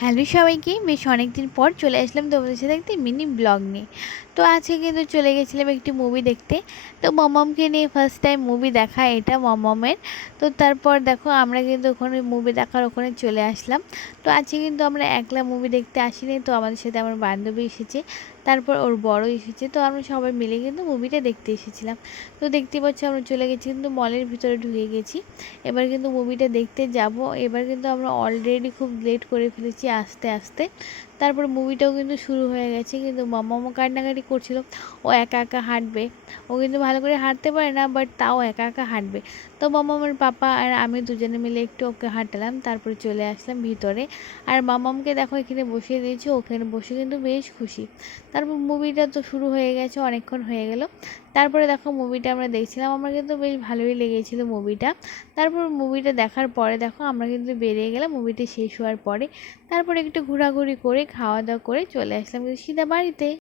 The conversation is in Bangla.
হ্যালো সবাইকে, বেশ অনেকদিন পর চলে আসলাম তোমাদের সাথে একটি মিনি ব্লগ নিয়ে। তো আজকে কিন্তু চলে গেছিলাম একটি মুভি দেখতে। তো মমকে নিয়ে ফার্স্ট টাইম মুভি দেখা এটা মমের। তো তারপর দেখো আমরা কিন্তু ওখানে মুভি দেখার ওখানে চলে আসলাম। তো আজকে কিন্তু আমরা একলা মুভি দেখতে আসিনি, তো আমাদের সাথে আমার বান্ধবী এসেছে, তারপর ওর বড় এসেছে। তো আমরা সবাই মিলে কিন্তু মুভিটা দেখতে এসেছিলাম। তো দেখতে পাচ্ছি আমরা চলে গেছি কিন্তু মলের ভিতরে ঢুকে গেছি। এবার কিন্তু মুভিটা দেখতে যাব। এবার কিন্তু আমরা অলরেডি খুব লেট করে ফেলেছি আস্তে আস্তে। তারপর মুভিটাও কিন্তু শুরু হয়ে গেছে, কিন্তু মাম্মামও কান্নাকাটি করছিল। ও একা একা হাঁটবে, ও কিন্তু ভালো করে হাঁটতে পারে না, বাট তাও একা একা হাঁটবে। তো মাম্মামের পাপা আর আমি দুজনে মিলে একটু ওকে হাঁটালাম, তারপরে চলে আসলাম ভিতরে। আর মাম্মামকে দেখো এখানে বসিয়ে দিয়েছি, ওখানে বসে কিন্তু বেশ খুশি। তারপর মুভিটা তো শুরু হয়ে গেছে, অনেকক্ষণ হয়ে গেল। তারপরে দেখো মুভিটা আমরা দেখছিলাম, আমার কিন্তু বেশ ভালোই লেগেছিলো মুভিটা। তারপর মুভিটা দেখার পরে দেখো আমরা কিন্তু বেরিয়ে গেলাম মুভিটি শেষ হওয়ার পরে। তারপরে একটু ঘোরাঘুরি করে খাওয়া দাওয়া করে চলে আসলাম কিন্তু সিধা বাড়িতে।